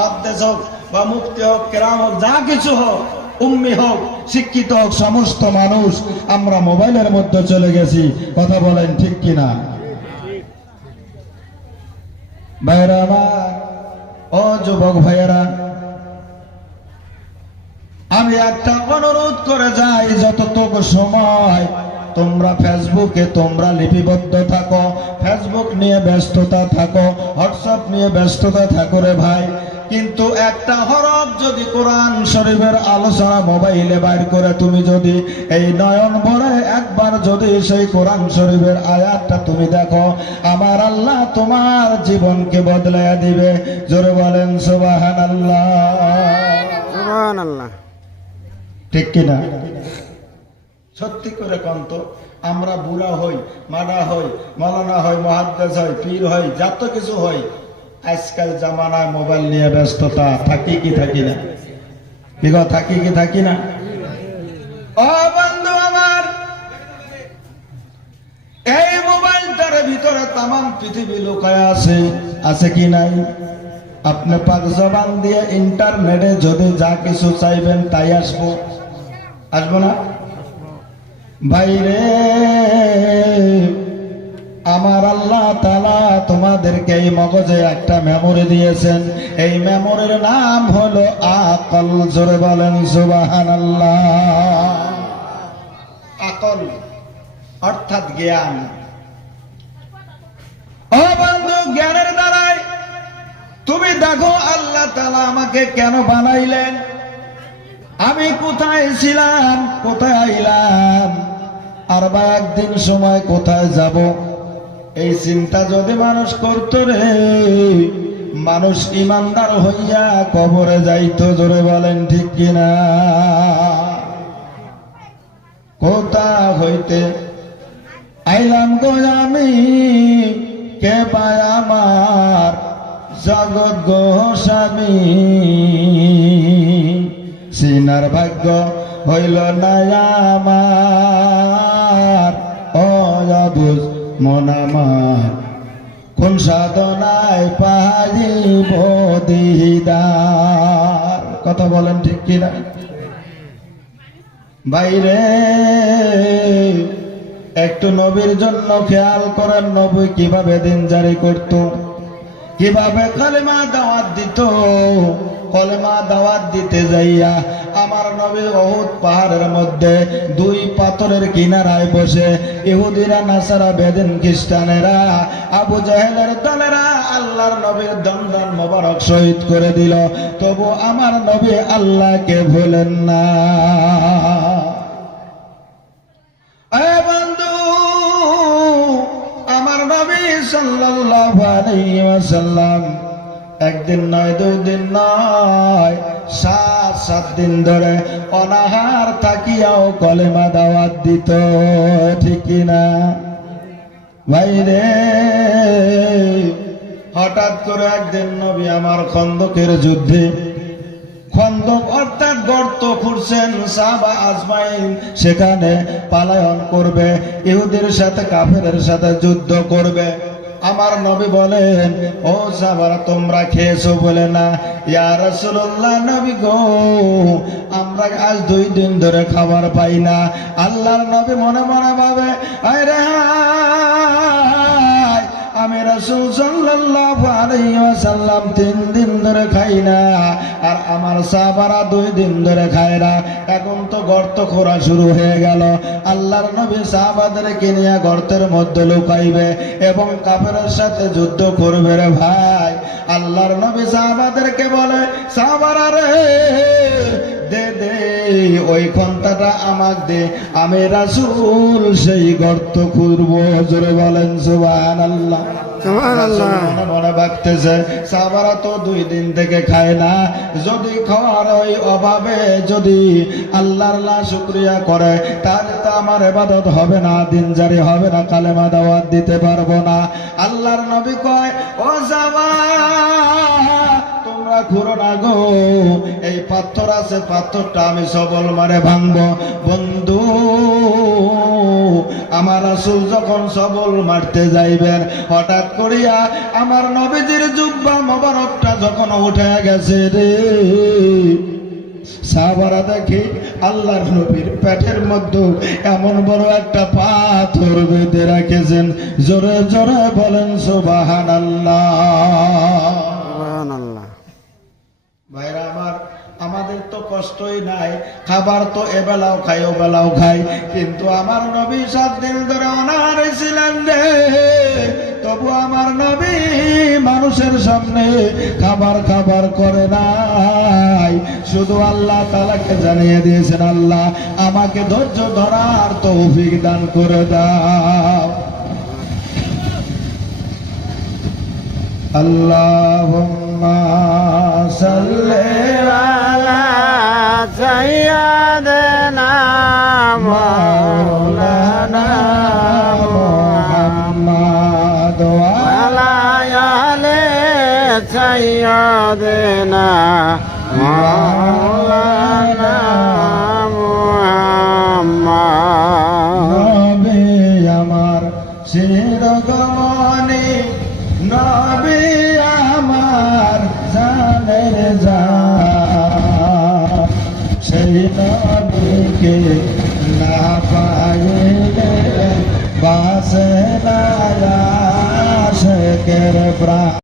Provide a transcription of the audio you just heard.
মুহাদ্দিস হোক বা মুফতি হোক, কেরাম হোক, যা কিছু হোক, উম্মি হোক, শিক্ষিত হোক, সমস্ত মানুষ আমরা মোবাইলের মধ্যে চলে গেছি। কথা বলেন ঠিক কিনা? ভাইরা আমার, ও যুবক ভাইয়েরা, আমি একটা অনুরোধ করে যাই, যতটুকু সময় তোমরা ফেসবুকে তোমরা লিপিবদ্ধ থাকো, ফেসবুক নিয়ে ব্যস্ততা থাকো, হোয়াটসঅ্যাপ নিয়ে ব্যস্ততা থাকো রে ভাই, কিন্তু একটা হরফ যদি কোরআন শরীফের আলোচনা মোবাইলে বাইর করে তুমি যদি এই নয়ন ভরে একবার যদি সেই কোরআন শরীফের আয়াতটা তুমি দেখো, আমার আল্লাহ তোমার জীবনকে বদলাইয়া দিবে। জোরে বলেন সুবহানাল্লাহ। সুবহানাল্লাহ। ঠিক কিনা? সত্যি করে কন্ত, আমরা বুড়া হই, মাডা হই, মাওলানা হই, মুহাদ্দিস হই, পীর হই, যত কিছু হই, আজকাল জামানায় মোবাইল নিয়ে ব্যস্ততা থাকি কি থাকি না? বিগত থাকি কি থাকি না? ও বন্ধু আমার, এই মোবাইলটার ভিতরে তামাম পৃথিবী লুকায় আছে, আছে কি নাই? আপনি পাক জবান দিয়ে ইন্টারনেটে যদি যা কিছু চাইবেন তাই আসবো, আসবো না? ভাইরে, আমার আল্লাহ তাআলা তোমাদেরকে এই মগজে একটা মেমোরি দিয়েছেন, এই মেমোরির নাম হলো আকল। জোরে বলেন সুবহানাল্লাহ। আকল অর্থাৎ জ্ঞান। ও বন্ধু, জ্ঞানের দ্বারাই তুমি দেখো আল্লাহ তাআলা আমাকে কেন বানাইলেন, আমি কোথায় ছিলাম, কোথায় আইলাম, আর বা একদিন সময় কোথায় যাব, এই চিন্তা যদি মানুষ করতো রে, মানুষ ইমানদার হইয়া কবরে যাইতো। জোরে বলেন ঠিক কিনা? কোথা হইতে আইলাম গো আমি, কে পায় আমার জগৎ গো স্বামী, সিনার ভাগ্য হইল না আমার, অবুঝ মন আমার, কোন সাধনায় পাইব দিদার। কথা বলেন ঠিক কিনা? বাইরে একটু নবীর জন্য খেয়াল করেন, নবী কিভাবে দিন জারি করত, কিভাবে কালেমা দাওয়াত দিত। কলেমা দাওয়াত দিতে যাইয়া আমার নবী উহুদ পাহাড়ের মধ্যে দুই পাথরের কিনারায় বসে ইহুদিরা, নাসারা, বেদিন, খ্রিস্টানেরা, আবু জাহেলের দলেরা আল্লাহর নবীর দন্দন মোবারক শহীদ করে দিল, তবু আমার নবী আল্লাহকে ভুলেন না। এ বন্ধু, আমার নবী সাল্লাল্লাহু আলাইহি ওয়াসাল্লাম একদিন নয়, দুই দিন নয়, 7 দিন ধরে অনাহার থাকিয়াও কলেমা দাওয়াত দিত। ঠিক কিনা ভাইরে? হঠাৎ করে একদিন নবী আমার খন্দকের যুদ্ধে, খন্দক অর্থাৎ গর্ত খুঁড়ছেন, সাহাবা আজমাইন সেখানে পালায়ন করবে, ইহুদের সাথে কাফেরের সাথে যুদ্ধ করবে। আমার নবী বলেন, ও সাহাবারা তোমরা খেয়েছো বলে না? ইয়া রাসূলুল্লাহ, নবী গো, আমরা আজ 2 দিন ধরে খাবার পাই না। আল্লাহর নবী মনে মনে ভাবে, আরে আমি রাসূল সাল্লাল্লাহু আলাইহি ওয়াসাল্লাম 3 দিন ধরে খাই না, আর আমার সাহাবারা 2 দিন ধরে খায় না, এখন তো গর্ত খোঁড়া শুরু হয়ে গেল। আল্লাহর নবী সাহাবাদেরকে নিয়ে গর্তের মধ্যে লুকাইবে এবং কাফেরের সাথে যুদ্ধ করবে রে ভাই। আল্লাহর নবী সাহাবাদেরকে বলে, সাহাবারা রে, দে দে ওই খন্তাটা আমাক দে, আমি রাসূল সেই গর্ত খুঁড়ব। জোরে বলেন সুবহানাল্লাহ। সুবহানাল্লাহ। মনে ভাবতেছে সাহাবারা তো 2 দিন থেকে খায় না, যদি খাওয়ার ওই অভাবে যদি আল্লাহর শুকরিয়া করে তাহলে তো আমার ইবাদত হবে না, দিন জারি হবে না, কালেমা দাওয়াত দিতে পারবো না। আল্লাহর নবী কয়, ও সাহাবা তোমরা ঘুরো না গো, এই পাথর আছে, পাথরটা আমি সবল মারে ভাঙবো। বন্ধু আমার রাসূল যখন সবল মারতে যাইবেন হঠাৎ করিয়া আমার নবীজির জুব্বা মোবারকটা যখন উঠে গেছে রে, সাহাবারা দেখে আল্লাহর নবীর পেটের মধ্যে এমন বড় একটা পাথর বেঁধে রেখেছেন। জোরে জোরে বলেন সুবহানাল্লাহ। সুবহানাল্লাহ। ভাইরা আমার, আমাদের তো কষ্টই নাই, খাবার তো এবেলাও খাই ওবেলাও খাই, কিন্তু আমার নবী 7 দিন ধরে অনাহারে ছিলেন রে। তবু আমার নবী মানুষের সামনে খাবার করে নাই, শুধু আল্লাহ তাআলাকে জানিয়ে দিয়েছেন, আল্লাহ আমাকে ধৈর্য ধরার তৌফিক দান করে দাও। আল্লাহুম্মা সাল্লি আলা সাইয়্যিদিনা মাওলানা মুহাম্মাদ ওয়া আলা আলি সাইয়্যিদিনা মাওলানা মুহাম্মাদ। নবী আমার শিরোমণি, নবী আমার জানের জান, সেই নবীকে না পাইলে বাসে না আশিকের প্রাণ।